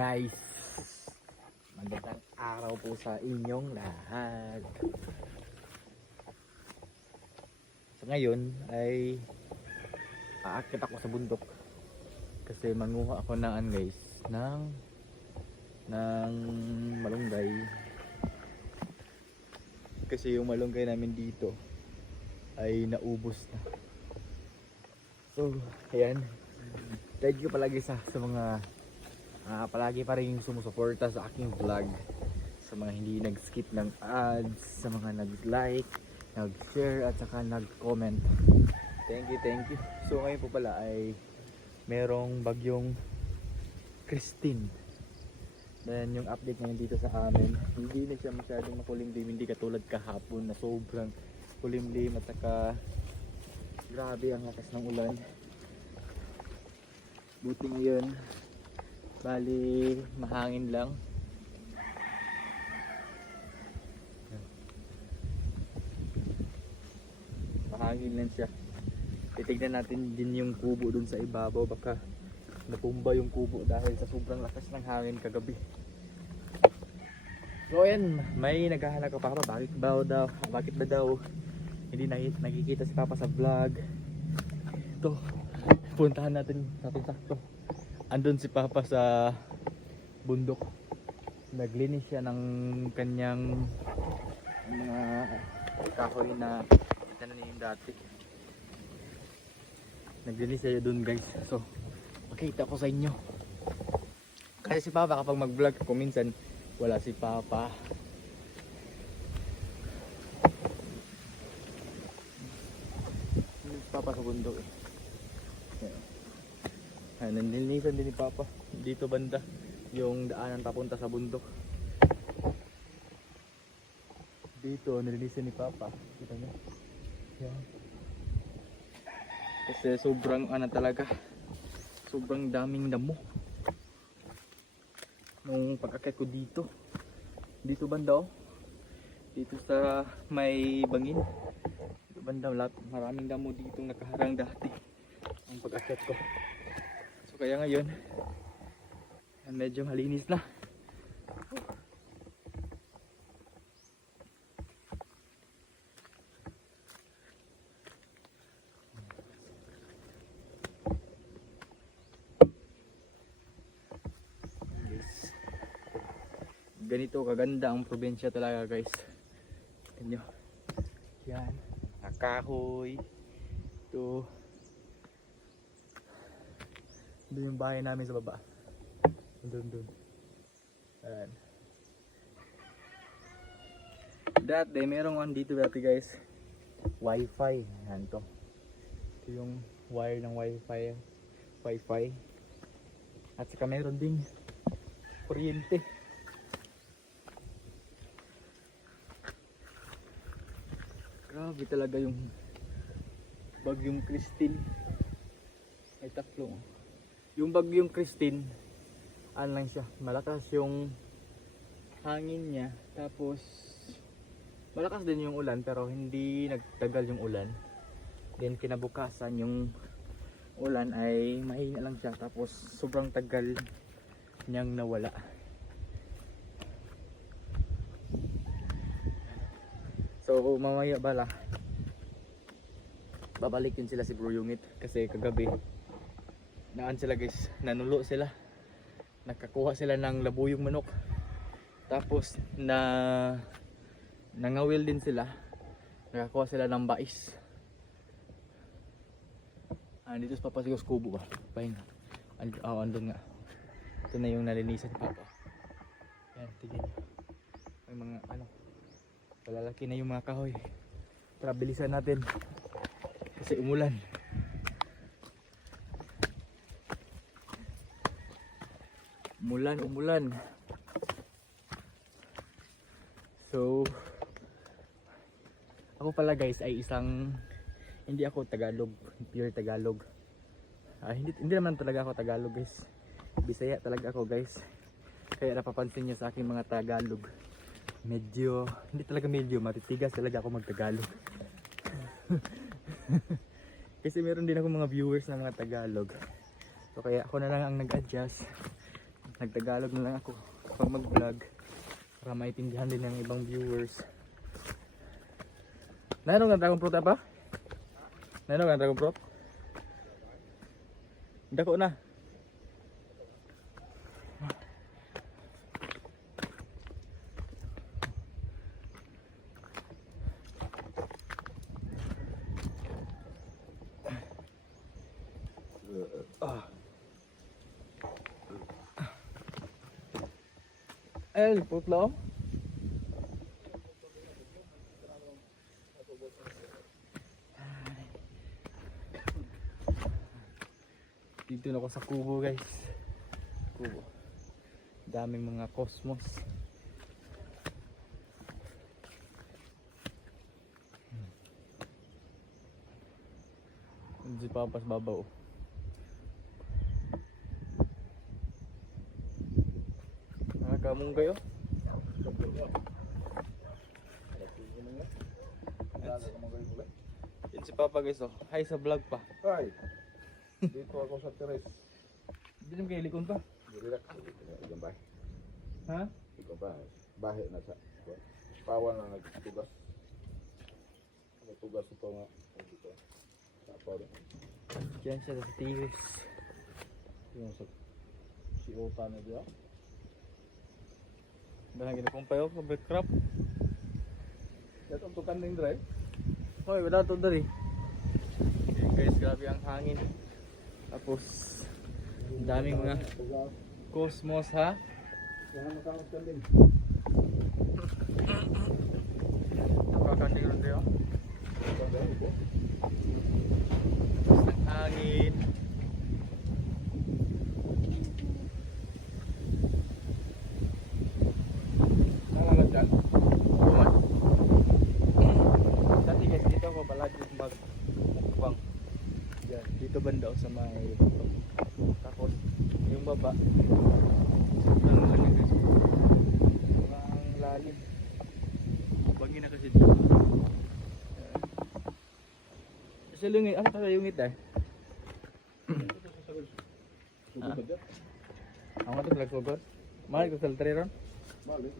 guys? Magandang araw po sa inyong lahat. So ngayon ay aakit ako sa bundok kasi manguha ako ng an guys ng ng malunggay kasi yung malunggay namin dito ay naubos na so ayan thank you palagi sa sa mga ah, palagi pa rin sumusuporta sa aking vlog. Sa mga hindi nag-skip ng ads sa mga nag-like nag-share at saka nag-comment. Thank you thank you. So ngayon po pala ay merong bagyong Christine. Then yung update ngayon dito sa amin, hindi na siya masyadong makulimlim, hindi katulad kahapon na sobrang kulimlim at saka grabe ang lakas ng ulan. Buti ngayon, bali mahangin lang. Mahangin lang siya. Titignan natin din yung kubo dun sa ibabaw, baka natumba yung kubo dahil sa sobrang lakas ng hangin kagabi. So ayan, may naghahanap ka pa ba? Bakit ba daw? Bakit ba daw hindi nakik- nakikita si Papa sa vlog? Ito, puntahan natin natin sakto. Andun si Papa sa bundok. Naglinis siya ng kanyang mga kahoy na itananim dati. Naglinis siya dun guys. So, makita ko sa inyo. Kasi si Papa kapag mag-vlog ako minsan wala si Papa. Si Papa sa bundok eh. Ayan. Ayan, Papa. Dito banda yung daanan papunta sa bundok. Dito nilinisan ni Papa. Kita niyo? Yan. Kasi sobrang ano talaga sobrang daming damo nung pag-akit ko dito dito banda oh dito sa may bangin dito banda maraming damo dito nakaharang dati ang pag-akit ko kaya ngayon medyo malinis na. Ganito kaganda ang probinsya talaga guys. Tignan nyo. Yan. Nakahoy. Ito. Doon yung bahay namin sa baba. Doon, doon. Ayan. Dati, merong one dito dati guys. Wi-Fi. Yan to. Ito yung wire ng Wi-Fi. Wi-Fi. At saka meron ding kuryente. Grabe talaga yung bagyong Christine. Ay tatlo. Yung bagyong Christine, ano lang siya, malakas yung hangin niya. Tapos, malakas din yung ulan pero hindi nagtagal yung ulan. Then kinabukasan yung ulan ay mahina lang siya tapos sobrang tagal niyang nawala. So mamaya bala babalik din sila si Bro Yungit kasi kagabi naan sila guys nanulo sila nakakuha sila ng labuyong manok tapos na nangawil din sila nakakuha sila ng bais Ah, dito sa Papa Sigos Kubo ba? Pahinga. And, oh, andun nga. Ito na yung nalinisan ni Papa. Yan, tignan. May mga ano. Palalaki na yung mga kahoy. Tara, bilisan natin. Kasi umulan. Umulan, umulan. So, ako pala guys ay isang hindi ako Tagalog, pure Tagalog. Ah, hindi hindi naman talaga ako Tagalog, guys. Bisaya talaga ako, guys. Kaya napapansin niyo sa aking mga Tagalog. Medyo, hindi talaga medyo, matitigas talaga ako mag-Tagalog. Kasi meron din ako mga viewers na mga Tagalog. So kaya ako na lang ang nag-adjust. Nagtagalog na lang ako kapag mag-vlog para maintindihan din ng ibang viewers. Naano nga dragon fruit apa? Naano nga dragon fruit? Dako na. Lipot lang. Dito na ako sa kubo guys. Kubo. Daming mga cosmos. Hindi papas babaw. Kayo? Yan si Papa guys oh. Hi sa vlog pa. Ay, dito ako sa teres. Hindi naman kayo likon pa. Relax. Diyan ba? Ha? Ikaw ba? Bahe na sa pawan na nagtugas. Nagtugas ito nga. Dito. Sa pawan. Diyan siya sa tiris. Yung sa si Ota na diya. Dahil ginapong payo sa backcrop. Ito ang tukan ng drive. Hoy, wala to dari. Ayan guys, grabe ang hangin. Tapos, daming mga Tugas. cosmos ha. Yan ang makamot ka din. Napakanding rin kayo. Tukan dahil ko. Tapos ang hangin. Nangalat dyan. Buman. Dati guys, dito ako palagi mag mukbang. Yan, dito banda ako sa may bundok. Tapos, yung baba. Sobrang ano guys. Sobrang lalim. Yan. Sa lungit, ano sa lungit eh? Ako nga ito vlog Mahal ko sa ron. Balik.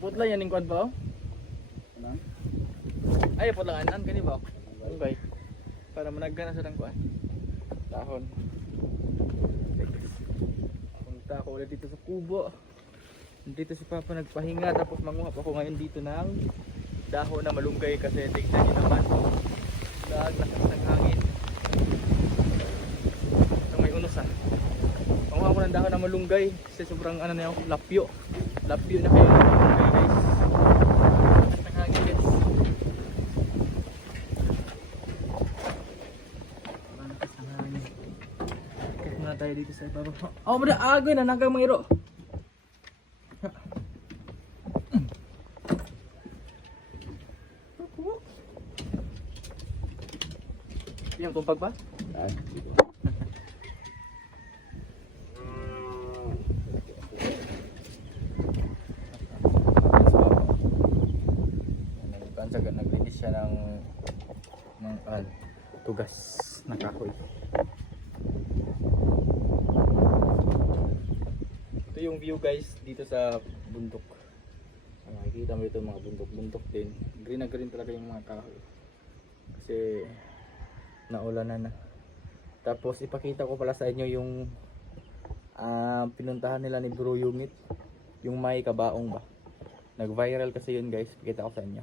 Putla yan yung kwan pa oh. Ay, putla anan kani ba? Ang bay. Para managga na sa dang kuan. Dahon. Punta ako ulit dito sa kubo. Dito si Papa nagpahinga tapos manguha pa ako ngayon dito ng dahon na malunggay kasi tignan niyo naman. Lag lakas ng hangin. Nang may unos ah. Manguha ako ng dahon na malunggay kasi sobrang ano na yung lapyo. Lapyo na kayo ng malunggay guys. Lakas ng hangin guys. Malakas ang hangin. Muna tayo dito sa ibaba. Oh, muna agoy na nagang mga Yung tumpag pa? Ay, dito. Nagkansaga, naglinis siya ng ng al tugas na kahoy. Ito yung view guys dito sa bundok. Ah, Makikita mo ito mga bundok-bundok din. Green na green talaga yung mga kahoy. Kasi naulanan na. Tapos ipakita ko pala sa inyo yung ah, pinuntahan nila ni Bro Yungit. Yung may kabaong ba. Nag-viral kasi yun guys. Pakita ko sa inyo.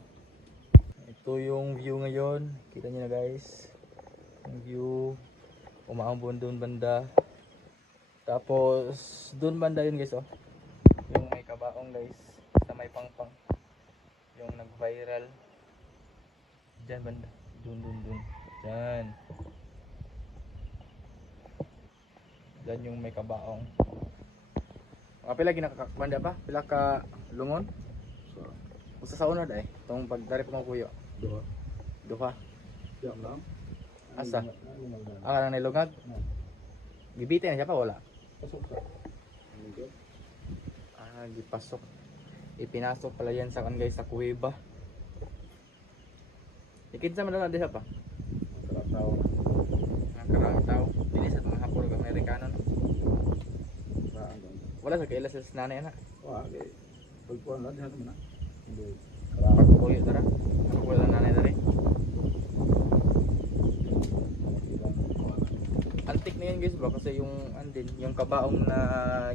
Ito yung view ngayon. Kita nyo na guys. Yung view. Umaambon doon banda. Tapos doon banda yun guys oh. Yung may kabaong guys. Sa may pangpang. Yung nag-viral. Diyan banda. Dun dun dun. Diyan. Diyan yung may kabaong. Mga pila ginakakbanda pa? Pila ka lungon? So, Usa sa unod ay. Itong pagdari pa mga kuyo. doha. Duha. Diyan lang. Asa? Lang? Ah, kanang nilungag. Gibitay na siya pa wala. Pasok ka. Ah, gipasok. Ipinasok pala yan sa kan guys sa kuweba. Ikinsa man na diha pa. Ang karatao. Mga karang tao. Dili sa mga hapon ug Amerikano no. Wala sa kaila sa nanay na. Wah, okay. Pagpuan lang diha man. Hindi. Pagkuyo tara. Pagkuyo lang nanay tara. Antik na yan guys bro kasi yung andin, yung kabaong na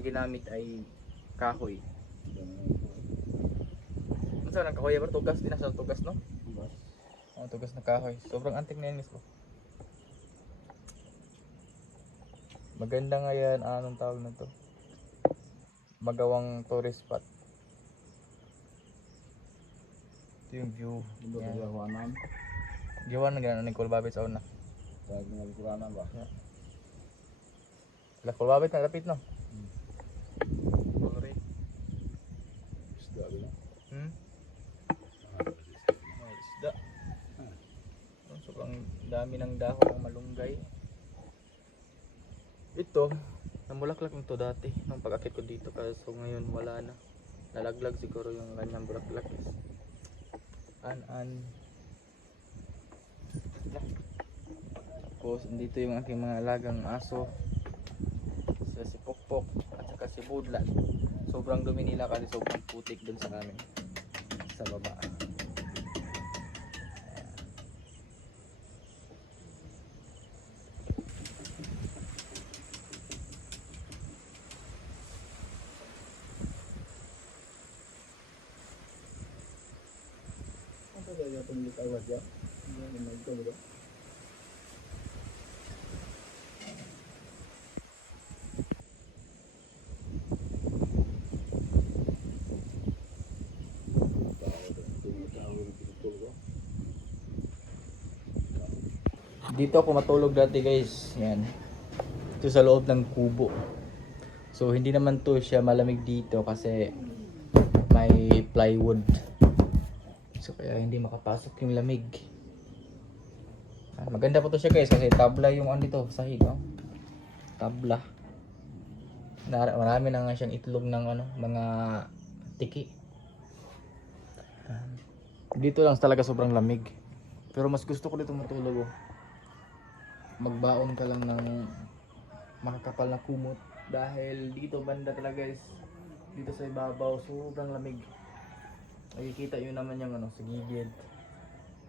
ginamit ay kahoy. Ano sa kahoy bro? Tugas din sa tugas no? Oh, tugas na kahoy. Sobrang antik na yan guys bro. Maganda nga yan, anong tawag na to? Magawang tourist spot. Ito yung view. Hindi Yan. sa Juanan. Gawan na gano'n ni Kulbabit sa una. Sa ng Kuranan ba? Wala Kulbabit na lapit no? Sorry. Isda bila. Hmm? May isda. Sobrang dami ng dahon ng malunggay. Ito, namulaklak nito dati nung pag-akit ko dito kaso ngayon wala na. Nalaglag siguro yung kanyang bulaklak. An-an. Tapos dito yung aking mga alagang aso. Sila si Pokpok at saka si Budlat. Sobrang dumi nila kasi sobrang putik dun sa amin. Sa baba. Yung tumili tayo dya? Yung nagto ba? Dito ako matulog dati guys. Yan. Ito sa loob ng kubo. So hindi naman to siya malamig dito kasi may plywood. So kaya hindi makapasok yung lamig. Ah, maganda po to siya guys kasi tabla yung ano dito sahig. Oh. Tabla. Nar- Marami na nga siyang itlog ng ano, mga tiki. Ah, Dito lang talaga sobrang lamig. Pero mas gusto ko dito matulog oh magbaon ka lang ng makakapal na kumot dahil dito banda talaga guys dito sa ibabaw sobrang lamig nakikita yun naman yung ano sa gilid.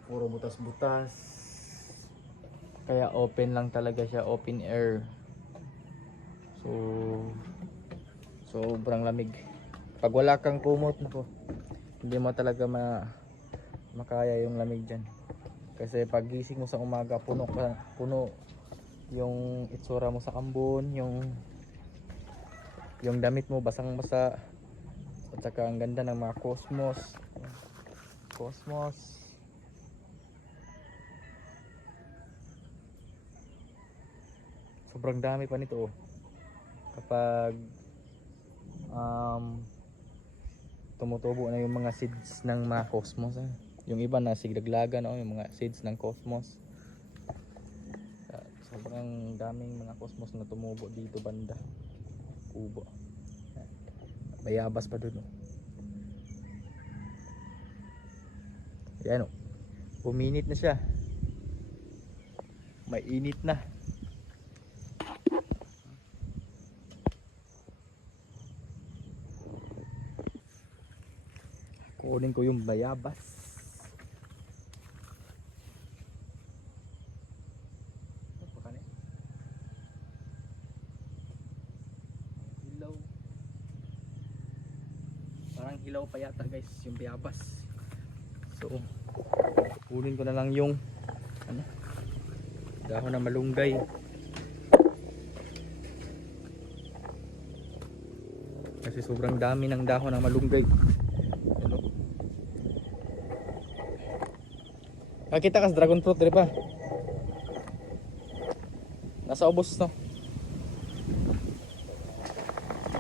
Puro butas-butas. Kaya open lang talaga siya open air. So sobrang lamig. Pag wala kang kumot nako hindi mo talaga ma makaya yung lamig dyan. Kasi pag gising mo sa umaga puno ka puno yung itsura mo sa ambon yung yung damit mo basang basa at saka ang ganda ng mga cosmos cosmos sobrang dami pa nito oh. kapag um, tumutubo na yung mga seeds ng mga cosmos eh. Yung iba na sigdaglagan oh, yung mga seeds ng cosmos. Sobrang daming mga cosmos na tumubo dito banda. Kubo. Ah, Bayabas pa dun oh. Yan oh. Puminit na siya. May init na. Kunin ko yung bayabas. Pa yata guys yung bayabas. So, kunin ko na lang yung ano, dahon na malunggay. Kasi sobrang dami ng dahon ng malunggay. Ano? Nakita ka sa dragon fruit, di ba? Nasa ubos, no?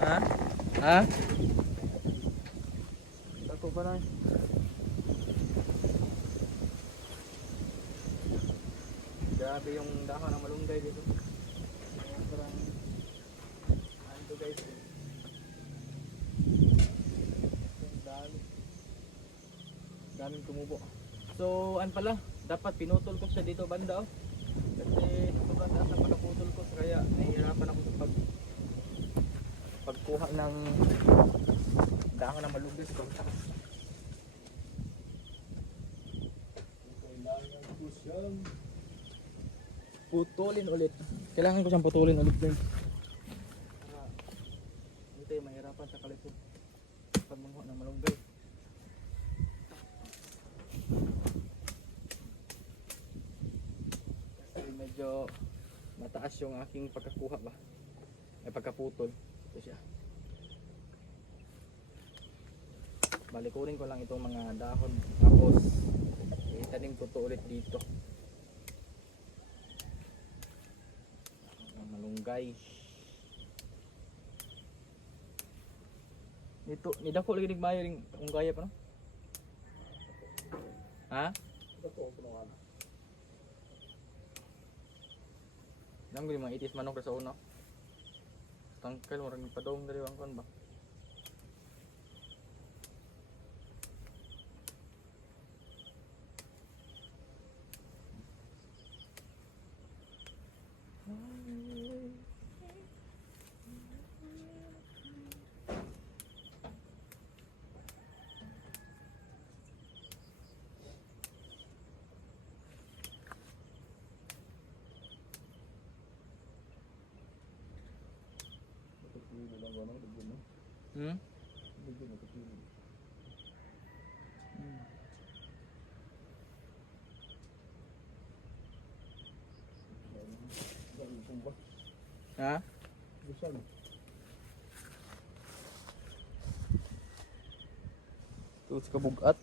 Ha? Ha? Ako ba na? Grabe yung dahon ng malunggay dito. Sobrang ano to guys. Ang dami. Daming tumubo. So, an pala, dapat pinutol ko siya dito banda oh. Kasi sobrang taas na pagkaputol ko kaya nahihirapan ako sa pag pag pagkuha ng dahon malunggay sa bangka. Kailangan ko siyang Putulin ulit. Kailangan ko siyang putulin ulit din. Para hindi tayo mahirapan sa kalito. Pag manguha ng malunggay. Kasi medyo mataas yung aking pagkakuha ba. Ay pagkaputol. Ito siya. Balikurin ko lang itong mga dahon. Tapos itanim ko to ulit dito. Malunggay. Dito, ni dako lagi nigmayo ring unggaya pa no? Ha? ito po Nang gud mga itis manok sa una. Tangkal mo ring padong dali ang kon ba? Hmm? Ba? Ha? Sa kabugat.